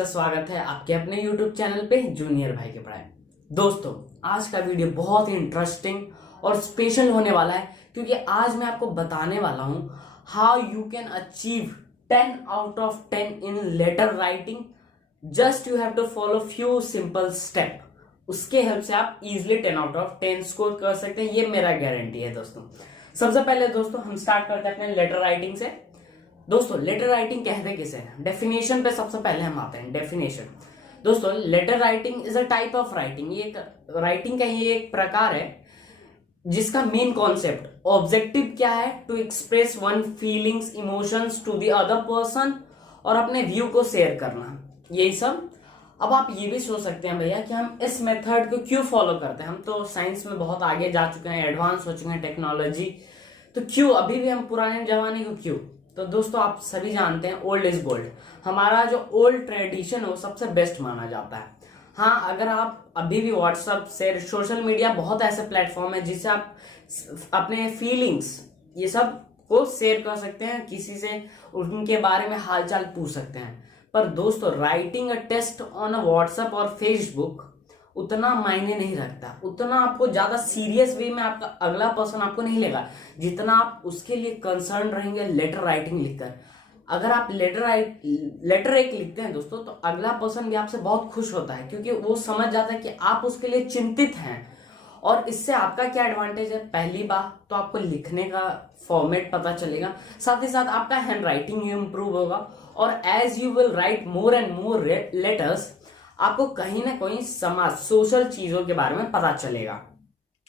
से स्वागत है आपके अपने YouTube चैनल पे जूनियर भाई के पढ़ाई। दोस्तों, आज का वीडियो बहुत ही इंटरेस्टिंग और स्पेशल होने वाला है क्योंकि आज मैं आपको बताने वाला हूं how you can achieve 10 out of 10 in letter writing. Just you have to follow few simple step. उसके हेल्प से आप इजिली 10 आउट ऑफ 10 स्कोर कर सकते हैं, ये मेरा गारंटी है। दोस्तों, सबसे पहले दोस्तों हम स्टार्ट करते हैं अपने लेटर राइटिंग से। दोस्तों, लेटर राइटिंग कहते किसे हैं? डेफिनेशन पे सबसे पहले हम आते हैं। डेफिनेशन दोस्तों, letter writing is a type of writing. ये एक राइटिंग का ही एक प्रकार है जिसका मेन कॉन्सेप्ट ऑब्जेक्टिव क्या है? To express one feelings emotions to the other person और अपने व्यू को शेयर करना, यही सब। अब आप ये भी सोच सकते हैं भैया कि हम इस मेथड को क्यों फॉलो करते हैं? हम तो साइंस में बहुत आगे जा चुके हैं, एडवांस हो चुके हैं टेक्नोलॉजी, तो क्यों अभी भी हम पुराने जमाने को क्यों? तो दोस्तों, आप सभी जानते हैं ओल्ड इज गोल्ड। हमारा जो ओल्ड ट्रेडिशन है वो सबसे बेस्ट माना जाता है। हाँ, अगर आप अभी भी व्हाट्सएप से सोशल मीडिया बहुत ऐसे प्लेटफॉर्म है जिससे आप अपने फीलिंग्स ये सब को शेयर कर सकते हैं, किसी से उनके बारे में हालचाल पूछ सकते हैं। पर दोस्तों, writing a test on a WhatsApp और फेसबुक उतना मायने नहीं रखता, उतना आपको ज्यादा सीरियस वे में आपका अगला पर्सन आपको नहीं लेगा जितना आप उसके लिए कंसर्न रहेंगे लेटर राइटिंग लिखकर। अगर आप लेटर एक लिखते हैं दोस्तों, तो अगला पर्सन भी आपसे बहुत खुश होता है क्योंकि वो समझ जाता है कि आप उसके लिए चिंतित हैं। और इससे आपका क्या एडवांटेज है? पहली बात तो आपको लिखने का फॉर्मेट पता चलेगा, साथ ही साथ आपका हैंड राइटिंग इंप्रूव होगा। और as you will write more and more letters, आपको कहीं ना कहीं समाज सोशल चीजों के बारे में पता चलेगा।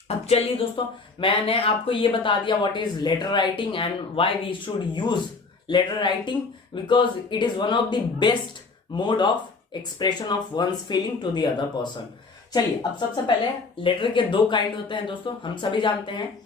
अब चलिए दोस्तों, मैंने आपको ये बता दिया what is letter writing and why we should use letter writing, because it is one of the best mode of expression of one's feeling to the other person. चलिए, अब सबसे पहले लेटर के दो काइंड होते हैं दोस्तों, हम सभी जानते हैं,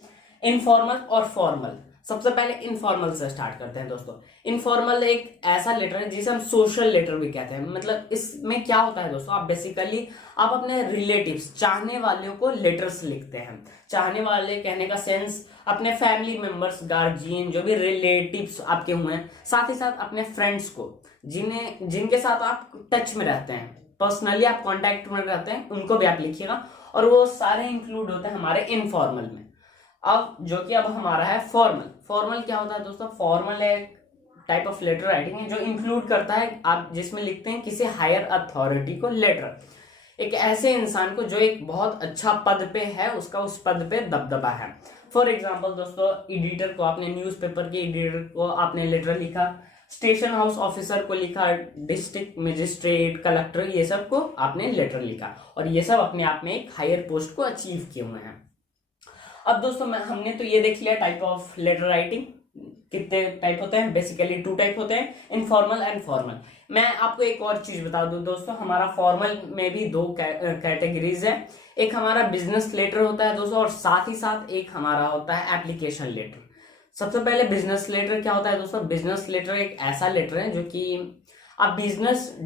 इनफॉर्मल और फॉर्मल। सबसे पहले इनफॉर्मल से स्टार्ट करते हैं दोस्तों। इनफॉर्मल एक ऐसा लेटर है जिसे हम सोशल लेटर भी कहते हैं। मतलब इसमें क्या होता है दोस्तों, आप बेसिकली आप अपने रिलेटिव्स, चाहने वालों को लेटर्स लिखते हैं। चाहने वाले कहने का सेंस अपने फैमिली मेंबर्स, गार्जियन, जो भी रिलेटिव्स आपके हुए हैं, साथ ही साथ अपने फ्रेंड्स को, जिनके साथ आप टच में रहते हैं, पर्सनली आप कांटेक्ट में रहते हैं, उनको भी आप लिखिएगा। और वो सारे इंक्लूड होते हैं हमारे इनफॉर्मल में। अब जो कि अब हमारा है फॉर्मल। फॉर्मल क्या होता है दोस्तों? फॉर्मल एक टाइप ऑफ लेटर राइटिंग है जो इंक्लूड करता है आप जिसमें लिखते हैं किसी हायर अथॉरिटी को लेटर, एक ऐसे इंसान को जो एक बहुत अच्छा पद पे है, उसका उस पद पे दबदबा है। फॉर एग्जाम्पल दोस्तों, एडिटर को, आपने न्यूज़पेपर के एडिटर को आपने लेटर लिखा, स्टेशन हाउस ऑफिसर को लिखा, डिस्ट्रिक्ट मजिस्ट्रेट, कलेक्टर, ये सब को आपने लेटर लिखा, और ये सब अपने आप में एक हायर पोस्ट को अचीव किए हुए हैं। अब दोस्तों, हमने तो ये देख लिया टाइप ऑफ लेटर राइटिंग। कितने टाइप होते हैं? बेसिकली 2 टाइप होते हैं, इनफॉर्मल एंड फॉर्मल। मैं आपको एक और चीज बता दूं दोस्तों, हमारा फॉर्मल में भी 2 कैटेगरीज है। एक हमारा बिजनेस लेटर होता है दोस्तों, और साथ ही साथ एक हमारा होता है एप्लीकेशन लेटर। सबसे पहले बिजनेस लेटर क्या होता है दोस्तों? बिजनेस लेटर एक ऐसा लेटर है जो कि आप बिजनेस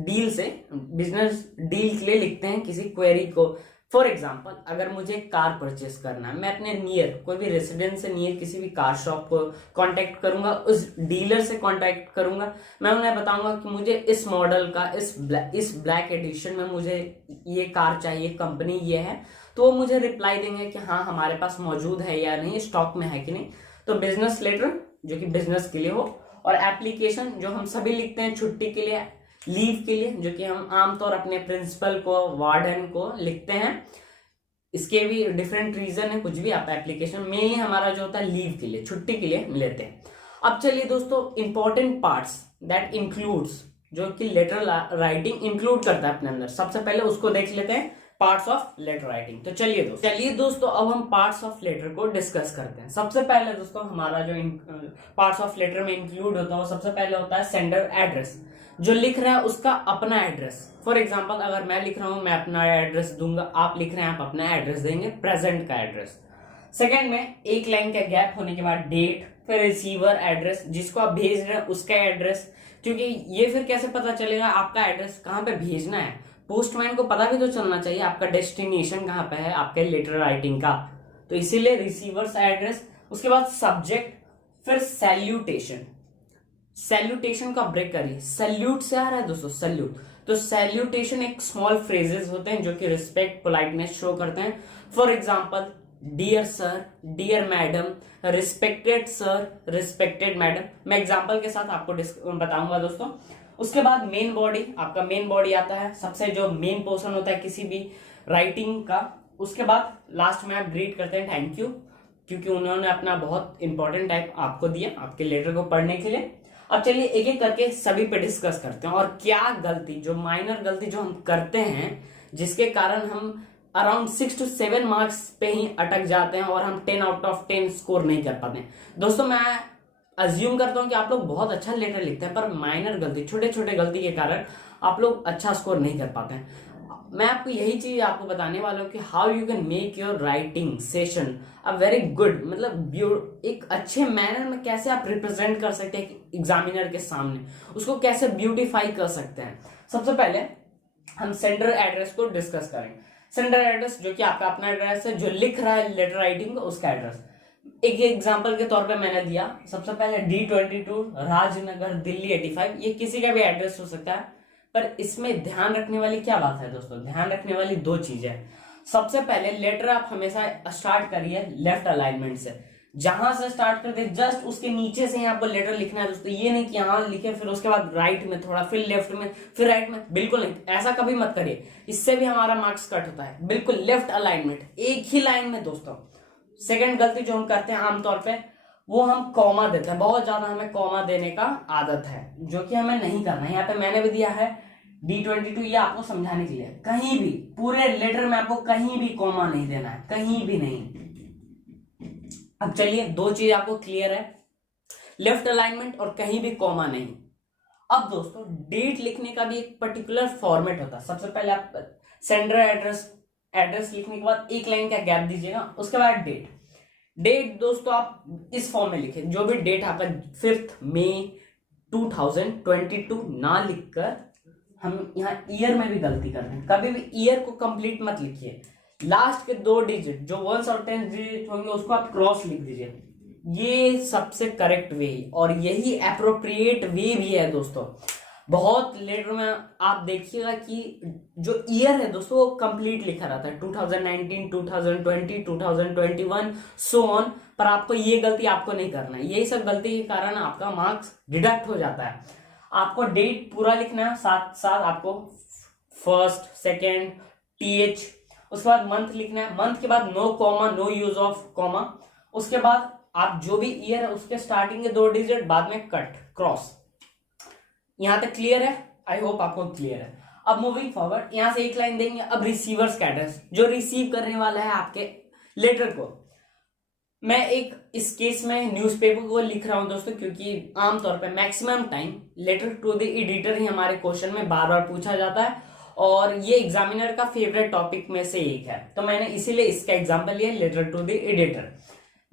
डील के लिए लिखते हैं किसी क्वेरी को। फॉर एग्जाम्पल, अगर मुझे कार परचेस करना है, मैं अपने नियर कोई भी रेसिडेंस से नियर किसी भी कार शॉप को कांटेक्ट करूंगा, उस डीलर से कांटेक्ट करूंगा, मैं उन्हें बताऊंगा कि मुझे इस मॉडल का, इस ब्लैक एडिशन में मुझे ये कार चाहिए, कंपनी ये है। तो वो मुझे रिप्लाई देंगे कि हाँ, हमारे पास मौजूद है या नहीं, स्टॉक में है कि नहीं। तो बिजनेस लेटर जो कि बिजनेस के लिए हो, और एप्लीकेशन जो हम सभी लिखते हैं छुट्टी के लिए, लीव के लिए, जो कि हम आमतौर अपने प्रिंसिपल को, वार्डन को लिखते हैं। इसके भी डिफरेंट रीजन है, कुछ भी आप एप्लीकेशन में ही हमारा जो होता है लीव के लिए, छुट्टी के लिए लेते हैं। अब चलिए दोस्तों, इंपॉर्टेंट पार्ट्स दैट इंक्लूड्स, जो कि लेटर राइटिंग इंक्लूड करता है अपने अंदर, सबसे पहले उसको देख लेते हैं, पार्ट्स ऑफ लेटर राइटिंग। तो चलिए दोस्तों, अब हम पार्ट्स ऑफ लेटर को डिस्कस करते हैं। सबसे पहले दोस्तों, हमारा जो पार्ट्स ऑफ लेटर में इंक्लूड होता है वो सबसे पहले होता है सेंडर एड्रेस। जो लिख रहा है उसका अपना एड्रेस। फॉर एग्जाम्पल, अगर मैं लिख रहा हूं, मैं अपना एड्रेस दूंगा, आप लिख रहे हैं, आप अपना एड्रेस देंगे, प्रेजेंट का एड्रेस। सेकंड में एक लाइन का गैप होने के बाद डेट, फिर रिसीवर एड्रेस, जिसको आप भेज रहे हैं उसका एड्रेस, क्योंकि ये फिर कैसे पता चलेगा आपका एड्रेस कहाँ पे भेजना है? पोस्टमैन को पता भी तो चलना चाहिए आपका डेस्टिनेशन कहाँ पे है आपके लेटर राइटिंग का। तो इसीलिए रिसीवर्स एड्रेस, उसके बाद सब्जेक्ट, फिर सैल्यूटेशन। सैल्यूटेशन का ब्रेक करिए। सैल्यूट से आ रहा है दोस्तों, सैल्यूट। तो सैल्यूटेशन एक स्मॉल फ्रेजेस होते हैं जो कि रिस्पेक्ट, पोलाइटनेस शो करते हैं। For example, dear sir, dear madam, respected sir, respected madam. मैं एग्जाम्पल के साथ आपको बताऊंगा दोस्तों। उसके बाद मेन बॉडी, आपका मेन बॉडी आता है, सबसे जो मेन पोर्शन होता है किसी भी राइटिंग का। उसके बाद लास्ट में आप ग्रीट करते हैं थैंक यू, क्योंकि उन्होंने अपना बहुत इंपॉर्टेंट टाइम आपको दिया आपके लेटर को पढ़ने के लिए। अब चलिए एक एक करके सभी पे डिस्कस करते हैं, और क्या गलती, जो माइनर गलती जो हम करते हैं जिसके कारण हम अराउंड 6 to 7 मार्क्स पे ही अटक जाते हैं और हम 10 out of 10 स्कोर नहीं कर पाते हैं। दोस्तों मैं अज्यूम करता हूं कि आप लोग बहुत अच्छा लेटर लिखते हैं, पर माइनर गलती, छोटे छोटे गलती के कारण आप लोग अच्छा स्कोर नहीं कर पाते हैं। मैं आपको यही चीज आपको बताने वाला हूँ कि how you can make your writing session a very good, मतलब एक अच्छे मैनर में कैसे आप रिप्रेजेंट कर सकते हैं एग्जामिनर के सामने, उसको कैसे ब्यूटीफाई कर सकते हैं। सबसे पहले हम सेंडर एड्रेस को डिस्कस करेंगे। सेंडर एड्रेस जो कि आपका अपना एड्रेस है, जो लिख रहा है लेटर राइटिंग का, उसका एड्रेस एक एग्जांपल के तौर पे मैंने दिया। सबसे पहले D22 राजनगर दिल्ली 85, ये किसी का भी एड्रेस हो सकता है, पर इसमें ध्यान रखने वाली क्या बात है दोस्तों, ध्यान रखने वाली दो चीजें। सबसे पहले लेटर आप हमेशा स्टार्ट करिए लेफ्ट अलाइनमेंट से। जहां से स्टार्ट करते जस्ट उसके नीचे से ही आपको लेटर लिखना है दोस्तों। ये नहीं कि यहां लिखे फिर उसके बाद राइट में थोड़ा, फिर लेफ्ट में, फिर राइट में, बिल्कुल नहीं, ऐसा कभी मत करिए, इससे भी हमारा मार्क्स कट होता है। बिल्कुल लेफ्ट अलाइनमेंट, एक ही लाइन में दोस्तों। सेकेंड गलती जो हम करते हैं आमतौर पे, वो हम कॉमा देते हैं। बहुत ज्यादा हमें कॉमा देने का आदत है, जो कि हमें नहीं करना है। यहाँ पे मैंने भी दिया है D22, ये आपको समझाने के लिए। कहीं भी पूरे लेटर में आपको कहीं भी कॉमा नहीं देना है, कहीं भी नहीं। अब चलिए दो चीज आपको क्लियर है, लेफ्ट अलाइनमेंट और कहीं भी कॉमा नहीं। अब दोस्तों डेट लिखने का भी एक पर्टिकुलर फॉर्मेट होता है। सबसे पहले आप सेंडर एड्रेस लिखने के बाद एक लाइन का गैप दीजिएगा, उसके बाद डेट दोस्तों आप इस फॉर्म में लिखे, जो भी डेट आपका 5 मई 2022 ना लिखकर, हम यहाँ ईयर में भी गलती कर रहे हैं, कभी भी ईयर को कंप्लीट मत लिखिए। लास्ट के 2 डिजिट जो 1 और 10 डिजिट होंगे उसको आप क्रॉस लिख दीजिए। ये सबसे करेक्ट वे और यही अप्रोप्रिएट वे भी है दोस्तों। बहुत लेटर में आप देखिएगा कि जो ईयर है दोस्तों वो कंप्लीट लिखा रहता है, 2019, 2020, 2021 सो ऑन, पर आपको ये गलती आपको नहीं करना है। यही सब गलती के कारण आपका मार्क्स डिडक्ट हो जाता है। आपको डेट पूरा लिखना है, साथ साथ आपको फर्स्ट, सेकेंड, TH, उसके बाद मंथ लिखना है। मंथ के बाद no comma, no use of comma. उसके बाद आप जो भी ईयर है उसके स्टार्टिंग के 2 डिजिट, बाद में कट, क्रॉस। यहां तक क्लियर है? आई होप आपको क्लियर है। अब मूविंग फॉरवर्ड, यहां से एक लाइन देंगे। अब रिसीवर्स का एड्रेस, जो रिसीव करने वाला है आपके लेटर को। मैं एक इस केस में न्यूज़पेपर को लिख रहा हूं दोस्तों, क्योंकि आमतौर पे maximum time letter to the editor ही हमारे क्वेश्चन में बार बार पूछा जाता है, और ये एग्जामिनर का फेवरेट टॉपिक में से एक है, तो मैंने इसीलिए इसका एग्जांपल लिया, letter to the editor.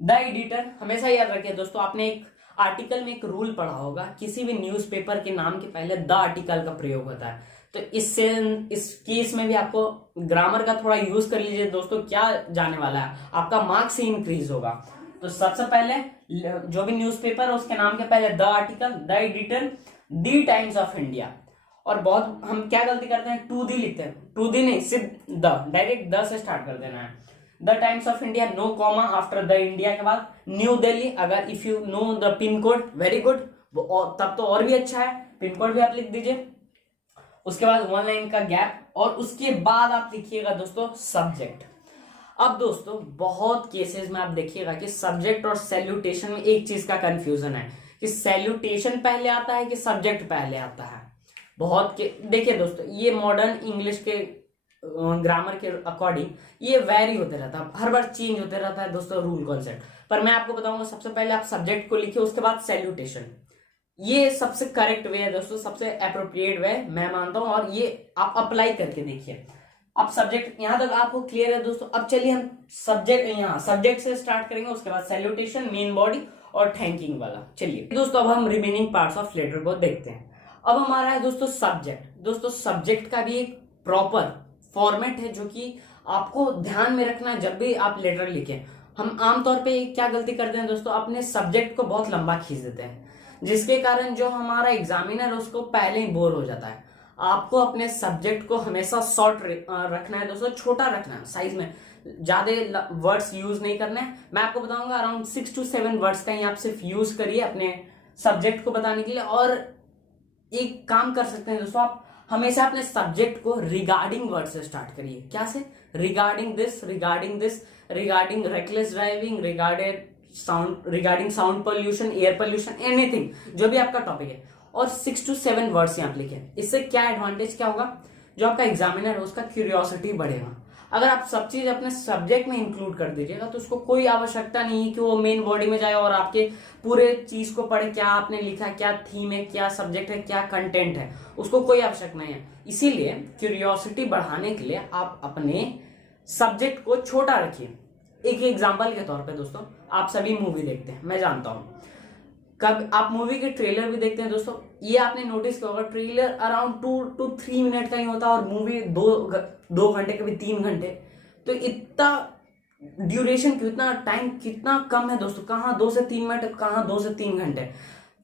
The editor, हमेशा याद रखिए दोस्तों, आपने एक आर्टिकल में एक रूल पढ़ा होगा, किसी भी न्यूज़पेपर के नाम के पहले द आर्टिकल का प्रयोग होता है। तो इससे इस केस में भी आपको ग्रामर का थोड़ा यूज कर लीजिए दोस्तों। क्या जाने वाला है, आपका मार्क्स ही इंक्रीज होगा। तो सबसे पहले जो भी न्यूज़पेपर है उसके नाम के पहले the article, the editor, the Times of India. और बहुत हम क्या गलती करते हैं, टू दी लिखते हैं, टू दी नहीं, सिर्फ द, डायरेक्ट द से स्टार्ट कर देना है। The Times of India, no comma after the India के बाद न्यू दिल्ली। अगर if you know the pin code, very good, तब तो और भी अच्छा है, पिन कोड भी आप लिख दीजिए। उसके बाद 1 लाइन का गैप, और उसके बाद आप लिखिएगा दोस्तों सब्जेक्ट। अब दोस्तों बहुत केसेस में आप देखिएगा कि सब्जेक्ट और सैल्यूटेशन में एक चीज का कंफ्यूजन है कि सैल्यूटेशन पहले आता है कि सब्जेक्ट पहले आता है। बहुत के देखिए दोस्तों, ये मॉडर्न इंग्लिश के ग्रामर के अकॉर्डिंग ये वेरी होते रहता है, हर बार चेंज होते रहता है दोस्तों रूल कॉन्सेप्ट। पर मैं आपको बताऊंगा, सबसे पहले आप सब्जेक्ट को लिखिए, उसके बाद सैल्यूटेशन। ये सबसे करेक्ट वे है दोस्तों, सबसे अप्रोप्रिएट वे मैं मानता हूं, और ये आप अप्लाई करके देखिए। अब सब्जेक्ट, यहां तक आपको क्लियर है दोस्तों। अब चलिए हम सब्जेक्ट से स्टार्ट करेंगे, उसके बाद सैल्यूटेशन, मेन बॉडी और थैंकिंग वाला। चलिए दोस्तों अब हम रिमेनिंग पार्ट्स ऑफ लेटर को देखते हैं। अब हमारा है दोस्तों सब्जेक्ट। दोस्तों सब्जेक्ट का भी एक प्रॉपर फॉर्मेट है जो कि आपको ध्यान में रखना है जब भी आप लेटर लिखें। हम आमतौर पे क्या गलती करते हैं दोस्तों, अपने सब्जेक्ट को बहुत लंबा खींच देते हैं। जिसके कारण जो हमारा एग्जामिनर है उसको पहले ही बोर हो जाता है। आपको अपने सब्जेक्ट को हमेशा शॉर्ट रखना है दोस्तों, छोटा रखना है, साइज में ज्यादा वर्ड्स यूज नहीं करने हैं। मैं आपको बताऊंगा अराउंड 6 to 7 वर्ड्स का ही आप सिर्फ यूज करिए अपने सब्जेक्ट को बताने के लिए। और एक काम कर सकते हैं दोस्तों, आप हमेशा अपने सब्जेक्ट को रिगार्डिंग वर्ड से स्टार्ट करिए। क्या से? Regarding this, regarding this, regarding reckless driving, regarding sound pollution, air pollution, anything, जो भी आपका टॉपिक है। और 6 to 7 वर्ड्स यहाँ लिखें। इससे क्या एडवांटेज क्या होगा, जो आपका एग्जामिनर है उसका क्यूरियोसिटी बढ़ेगा। अगर आप सब चीज अपने सब्जेक्ट में इंक्लूड कर दीजिएगा तो उसको कोई आवश्यकता नहीं है कि वो मेन बॉडी में जाए और आपके पूरे चीज को पढ़े, क्या आपने लिखा, क्या थीम है, क्या सब्जेक्ट है, क्या कंटेंट है, उसको कोई आवश्यकता नहीं है। इसीलिए क्यूरियोसिटी बढ़ाने के लिए आप अपने सब्जेक्ट को छोटा रखिए। एक एग्जाम्पल के तौर पे दोस्तों, आप सभी मूवी देखते हैं, मैं जानता हूं, कब आप मूवी के ट्रेलर भी देखते हैं दोस्तों, ये आपने नोटिस किया होगा, ट्रेलर अराउंड 2 to 3 मिनट का ही होता है और मूवी 2 घंटे, कभी 3 घंटे। तो इतना ड्यूरेशन, कितना टाइम कितना कम है दोस्तों, कहाँ 2 से 3 मिनट, कहाँ 2 से 3 घंटे।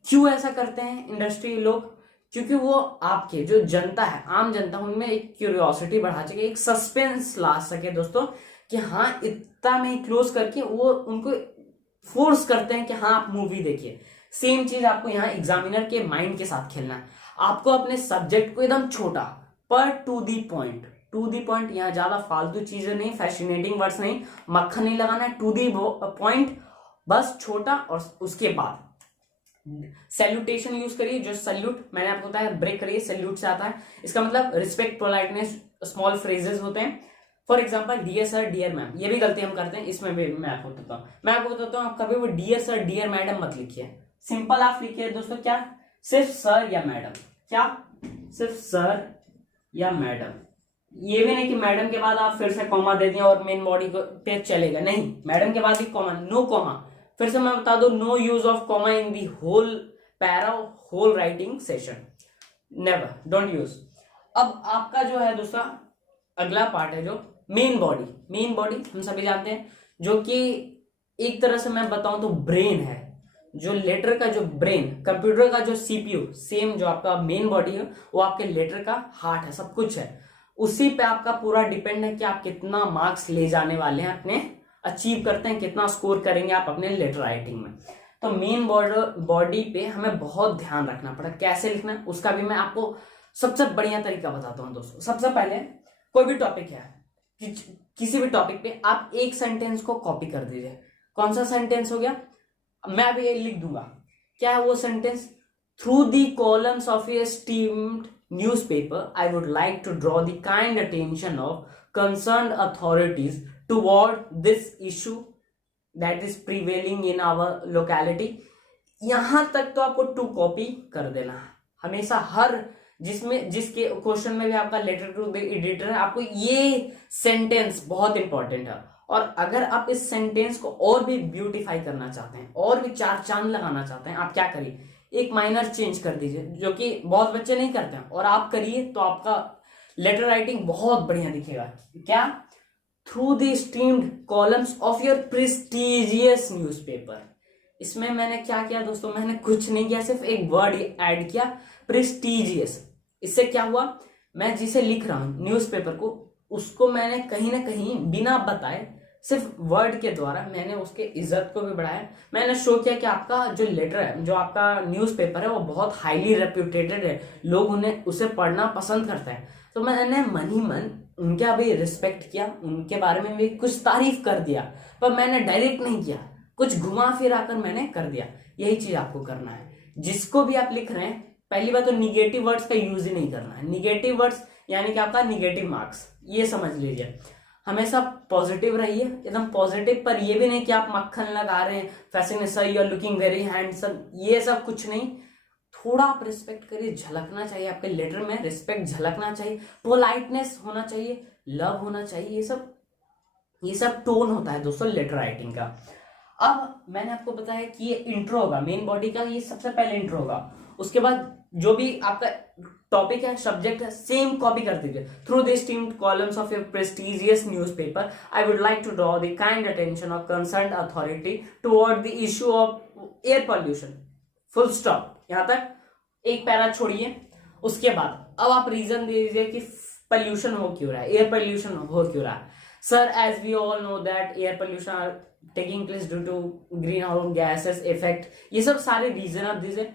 क्यों ऐसा करते हैं इंडस्ट्री लोग? क्योंकि वो आपके जो जनता है, आम जनता, उनमें एक क्यूरियोसिटी बढ़ा सके, एक सस्पेंस ला सके दोस्तों, कि हाँ इतना में क्लोज करके वो उनको फोर्स करते हैं कि हाँ आप मूवी देखिए। सेम चीज आपको यहाँ एग्जामिनर के माइंड के साथ खेलना है। आपको अपने सब्जेक्ट को एकदम छोटा, पर टू दी पॉइंट, यहाँ ज्यादा फालतू चीजें नहीं, फैसिनेटिंग वर्ड्स नहीं, मक्खन नहीं लगाना है, टू दी पॉइंट, बस छोटा। और उसके बाद सैल्यूटेशन यूज करिए। जो सैल्यूट मैंने आपको बताया, ब्रेक करिए, सैल्यूट से आता है। इसका मतलब रिस्पेक्ट, पोलाइटनेस, स्मॉल फ्रेजेस होते हैं। For example dear sir, dear ma'am, ये भी गलती हम करते हैं, इसमें भी मैं आपको बताता हूँ, आप कभी वो डियर सर, डियर मैडम मत लिखिए। सिंपल आप लिखिए दोस्तों, क्या? सिर्फ सर या मैडम। क्या? सिर्फ सर या मैडम। ये भी नहीं कि मैडम के बाद आप फिर से कॉमा दे दें और मेन बॉडी पे चलेगा, नहीं, मैडम के बाद भी कॉमा, नो कॉमा। फिर से मैं बता दूं, no use of comma in the whole para, whole writing session, never, don't use. अब आपका जो है दूसरा अगला पार्ट है जो मेन बॉडी हम सभी जानते हैं, जो कि एक तरह से मैं बताऊं तो ब्रेन है। जो लेटर का जो ब्रेन, कंप्यूटर का जो सीपीयू, सेम जो आपका मेन बॉडी है वो आपके लेटर का हार्ट है, सब कुछ है। उसी पे आपका पूरा डिपेंड है कि आप कितना मार्क्स ले जाने वाले हैं, अपने अचीव करते हैं, कितना स्कोर करेंगे आप अपने लेटर राइटिंग में। तो मेन बॉडी पे हमें बहुत ध्यान रखना पड़ा। कैसे लिखना है उसका भी मैं आपको सबसे बढ़िया तरीका बताता हूँ दोस्तों। सबसे पहले कोई भी टॉपिक है, किसी भी टॉपिक पे आप एक सेंटेंस को कॉपी कर दीजिए। कौन सा सेंटेंस हो गया? मैं अभी ये लिख दूंगा, क्या है वो sentence? Through the columns of a esteemed newspaper I would like to draw the kind attention of concerned authorities toward this issue that is prevailing in our locality. यहां तक तो आपको टू कॉपी कर देना है हमेशा। हर जिसके क्वेश्चन में भी आपका लेटर टू द एडिटर है, आपको ये सेंटेंस बहुत इंपॉर्टेंट है। और अगर आप इस सेंटेंस को और भी ब्यूटीफाई करना चाहते हैं, और भी 4 चांद लगाना चाहते हैं, आप क्या करिए, एक माइनर चेंज कर दीजिए, जो कि बहुत बच्चे नहीं करते हैं, और आप करिए तो आपका लेटर राइटिंग बहुत बढ़िया दिखेगा। क्या? Through the streamed columns of your prestigious newspaper. इसमें मैंने क्या किया दोस्तों? मैंने कुछ नहीं किया, सिर्फ एक वर्ड ऐड किया, प्रेस्टिजियस। इससे क्या हुआ, मैं जिसे लिख रहा हूं न्यूज़पेपर को, उसको मैंने कहीं ना कहीं बिना बताए, सिर्फ वर्ड के द्वारा मैंने उसके इज्जत को भी बढ़ाया। मैंने शो किया कि आपका जो लेटर है, जो आपका न्यूज़पेपर है, वो बहुत हाईली रेप्यूटेटेड है, लोग उन्हें उसे पढ़ना पसंद करते हैं। तो मैंने मन ही मन उनका भी रिस्पेक्ट किया, उनके बारे में भी कुछ तारीफ कर दिया, पर मैंने डायरेक्ट नहीं किया, कुछ घुमा फिरा कर मैंने कर दिया। यही चीज आपको करना है। जिसको भी आप लिख रहे हैं, पहली बात तो निगेटिव वर्ड्स का यूज ही नहीं करना है। निगेटिव वर्ड्स यानी कि आपका निगेटिव मार्क्स, ये समझ लीजिए। हमेशा पॉजिटिव रहिए, एकदम पॉजिटिव, पर ये भी नहीं कि आप मक्खन लगा रहे हैं, fashion sir you are looking very handsome, ये सब कुछ नहीं। थोड़ा आप रिस्पेक्ट करिए, झलकना चाहिए आपके लेटर में, रिस्पेक्ट झलकना चाहिए, पोलाइटनेस होना चाहिए, लव होना चाहिए। ये सब टोन होता है दोस्तों लेटर राइटिंग का। अब मैंने आपको बताया कि ये इंट्रो होगा मेन बॉडी का, ये सबसे पहले इंट्रो होगा। उसके बाद जो भी आपका टॉपिक है, सब्जेक्ट है, सेम कॉपी कर दीजिए। Through the esteemed columns of a prestigious newspaper I would like to draw the kind attention of concerned authority toward the issue of air pollution. Full stop, यहाँ तक एक para छोड़िए। उसके बाद अब आप रीजन दे दीजिए कि पोल्यूशन हो क्यों रहा है, एयर पोल्यूशन हो क्यों रहा है। Sir as we all know that air pollution are taking place due to green house gases effect, ये सब सारे रीजन आप दीजिए।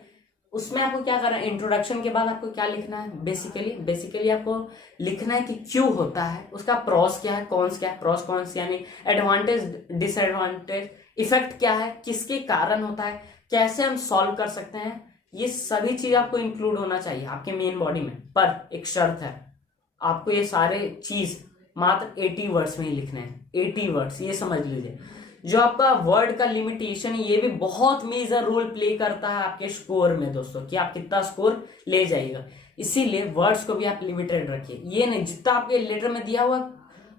उसमें आपको क्या करना है, इंट्रोडक्शन के बाद आपको क्या लिखना है, बेसिकली आपको लिखना है कि क्यों होता है, उसका प्रॉस क्या है, कॉन्स क्या है, प्रॉस कॉन्स यानी एडवांटेज डिसएडवांटेज, इफेक्ट क्या है, किसके कारण होता है, कैसे हम सॉल्व कर सकते हैं, ये सभी चीज आपको इंक्लूड होना चाहिए आपके मेन बॉडी में। पर एक शर्त है, आपको ये सारे चीज मात्र 80 वर्ड्स में ही लिखने हैं, 80 वर्ड्स, ये समझ लीजिए। जो आपका वर्ड का लिमिटेशन है ये भी बहुत मेजर रोल प्ले करता है आपके स्कोर में दोस्तों, कि आप कितना स्कोर ले जाएगा। इसीलिए वर्ड्स को भी आप लिमिटेड रखिए, ये नहीं जितना आपके लेटर में दिया हुआ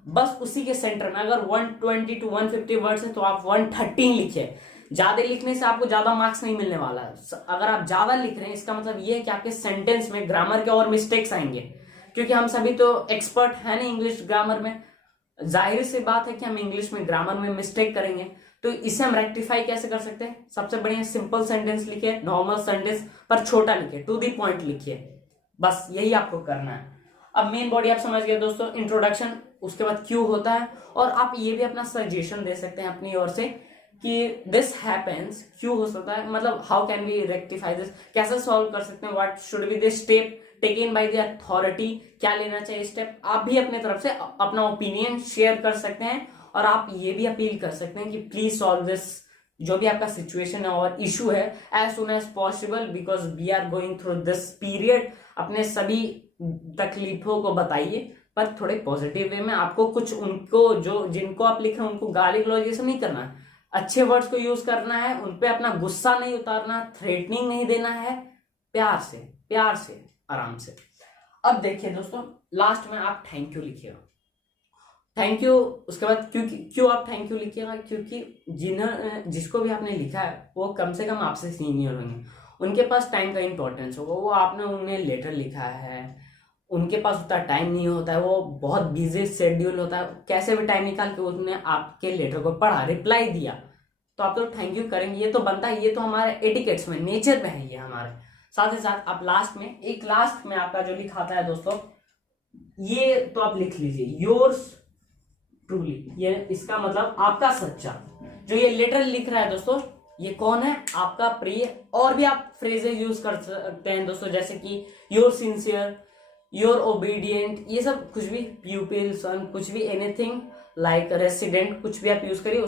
बस उसी के सेंटर में। अगर 120 to 150 वर्ड्स है तो आप 113 लिखिए। ज्यादा लिखने से आपको ज्यादा मार्क्स नहीं मिलने वाला है। अगर आप ज्यादा लिख रहे हैं इसका मतलब ये है कि आपके सेंटेंस में ग्रामर के और मिस्टेक्स आएंगे, क्योंकि हम सभी तो एक्सपर्ट है नहीं इंग्लिश ग्रामर में। जाहिर सी बात है कि हम इंग्लिश में ग्रामर में मिस्टेक करेंगे, तो इसे हम रेक्टिफाई कैसे कर सकते हैं। सबसे बढ़िया सिंपल सेंटेंस लिखिए, नॉर्मल सेंटेंस पर छोटा लिखिए, टू दी पॉइंट लिखिए, बस यही आपको करना है। अब मेन बॉडी आप समझ गए दोस्तों, इंट्रोडक्शन, उसके बाद क्यों होता है। और आप ये भी अपना सजेशन दे सकते हैं अपनी ओर से कि दिस हैपेंस, क्यों हो सकता है, मतलब how can we rectify this, कैसे सॉल्व कर सकते हैं, what should be the step taken by the authority, क्या लेना चाहिए स्टेप। आप भी अपने तरफ से अपना ओपिनियन शेयर कर सकते हैं और आप ये भी अपील कर सकते हैं कि प्लीज सॉल्व दिस, जो भी आपका सिचुएशन है और इशू है, as soon as possible, because we are going through this period. अपने सभी तकलीफों को बताइए, पर थोड़े पॉजिटिव वे में। आपको कुछ उनको जो जिनको आप लिख रहे हैं उनको गाली गलौज ये सब नहीं करना है, अच्छे वर्ड्स को यूज करना है, उनपे अपना गुस्सा नहीं उतारना, थ्रेटनिंग नहीं देना है, प्यार से आराम से। अब देखिए दोस्तों, लास्ट में आप थैंक यू लिखिएगा, थैंक यू। उसके बाद क्यों आप थैंक यू लिखिएगा, क्योंकि जिसको भी आपने लिखा है वो कम से कम आपसे सीनियर होंगे, उनके पास टाइम का इंपॉर्टेंस होगा। वो आपने उन्हें लेटर लिखा है, उनके पास उतना टाइम नहीं होता है, वो बहुत बिजी शेड्यूल होता है, कैसे भी टाइम निकाल के उन्होंने आपके लेटर को पढ़ा, रिप्लाई दिया, तो आप तो थैंक यू करेंगे, ये तो बनता है, ये तो हमारे एटिकेट्स में, नेचर में है ये हमारे। साथ ही साथ आप लास्ट में आपका जो लिखाता है दोस्तों, ये तो आप लिख लीजिए, योर्स ट्रूली, ये इसका मतलब आपका सच्चा। जो ये लेटर लिख रहा है दोस्तों, ये कौन है, आपका प्रिय। और भी आप फ्रेजेस यूज कर सकते हैं दोस्तों, जैसे कि योर सिंसियर, योर ओबीडियंट, ये सब कुछ भी, प्यूपिल, सन, कुछ भी, एनीथिंग लाइक रेसिडेंट, कुछ भी आप यूज करिए।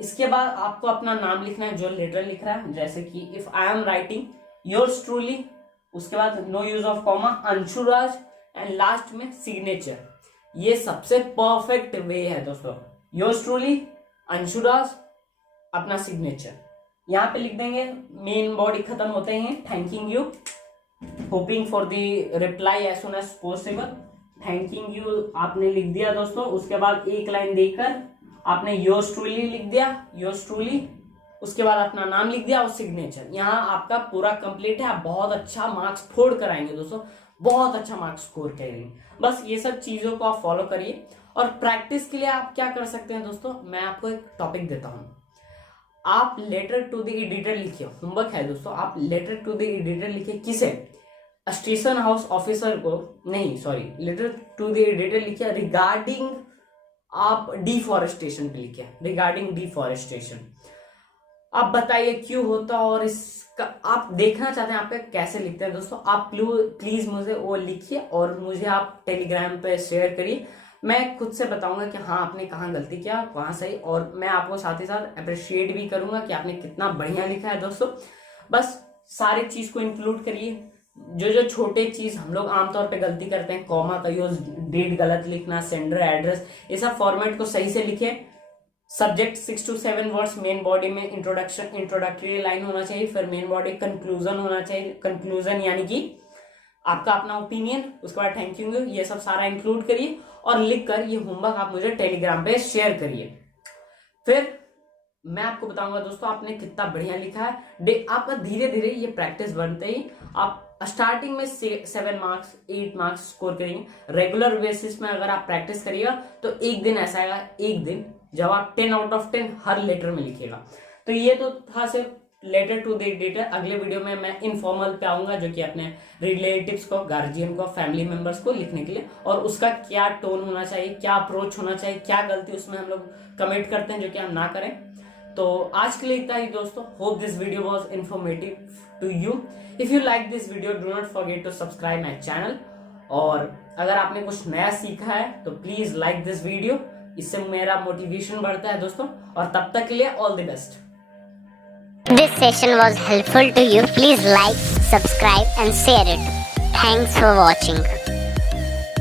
इसके बाद आपको अपना नाम लिखना है जो लेटर लिख रहा है, जैसे कि if I am writing yours truly, उसके बाद no use of comma, Anshuraj, and last में सिग्नेचर। ये सबसे परफेक्ट वे है दोस्तों, योर्स ट्रूली, अंशुराज, अपना सिग्नेचर यहाँ पे लिख देंगे। मेन बॉडी खत्म होते हैं, thanking you, hoping for the reply as soon as possible, thanking you आपने लिख दिया दोस्तों। उसके बाद एक लाइन देकर आपने योर्स ट्रूली लिख दिया, योर्स ट्रूली, उसके बाद अपना नाम लिख दिया और सिग्नेचर। यहाँ आपका पूरा कंप्लीट है, आप बहुत अच्छा मार्क्स फोड़ कर आएंगे दोस्तों, बहुत अच्छा मार्क्स स्कोर करेंगे। बस ये सब चीजों को आप फॉलो करिए। और प्रैक्टिस के लिए आप क्या कर सकते हैं दोस्तों, मैं आपको एक टॉपिक देता हूं, आप लेटर टू द एडिटर लिखिए, होमवर्क है दोस्तों, आप लेटर टू द एडिटर लिखिए। किसे, स्टेशन हाउस ऑफिसर को नहीं, sorry, letter to the editor लिखिए रिगार्डिंग, आप डिफॉरेस्टेशन पे लिखिए, रिगार्डिंग डिफॉरेस्टेशन। आप बताइए क्यों होता, और इसका आप देखना चाहते हैं आपका कैसे लिखते हैं दोस्तों, आप प्लीज मुझे वो लिखिए और मुझे आप टेलीग्राम पे शेयर करिए। मैं खुद से बताऊंगा कि हाँ आपने कहाँ गलती किया, कहाँ सही, और मैं आपको साथ ही साथ अप्रिशिएट भी करूंगा कि आपने कितना बढ़िया लिखा है दोस्तों। बस सारी चीज को इंक्लूड करिए, जो छोटे चीज हम लोग आमतौर पे गलती करते हैं, कॉमा का यूज, डेट गलत लिखना, सेंडर एड्रेस, ये सब फॉर्मेट को सही से लिखे। Subject 6 to 7 words, main body में इंट्रोडक्टरी लाइन होना चाहिए, फिर मेन बॉडी कंक्लूजन होना चाहिए, कंक्लूजन यानी कि आपका अपना ओपिनियन, उसके बाद थैंक यू, ये सब सारा इंक्लूड करिए और लिखकर ये होमवर्क आप मुझे टेलीग्राम पे शेयर करिए। फिर मैं आपको बताऊंगा दोस्तों आपने कितना बढ़िया लिखा है। आपका धीरे धीरे ये प्रैक्टिस बनते ही आप स्टार्टिंग में 7 मार्क्स 8 मार्क्स स्कोर करेंगे। रेगुलर बेसिस में अगर आप प्रैक्टिस करिएगा तो एक दिन ऐसा आएगा, एक दिन जब आप 10 out of 10 हर लेटर में लिखिएगा। तो ये तो था सिर्फ लेटर टू द एडिटर अगले वीडियो में मैं इनफॉर्मल पे आऊंगा, जो कि अपने रिलेटिव्स को, गार्जियन को, फैमिली मेंबर्स को लिखने के लिए, और उसका क्या टोन होना चाहिए, क्या अप्रोच होना चाहिए, क्या गलती उसमें हम लोग कमिट करते हैं जो कि हम ना करें। तो आज के लिए इतना ही दोस्तों। Hope this video was informative to you. If you like this video do not forget to subscribe my channel. और अगर आपने कुछ नया सीखा है तो प्लीज लाइक दिस वीडियो, इससे मेरा मोटिवेशन बढ़ता है दोस्तों। और तब तक के लिए all the best. This session was helpful to you. Please like, subscribe and share it. Thanks for watching.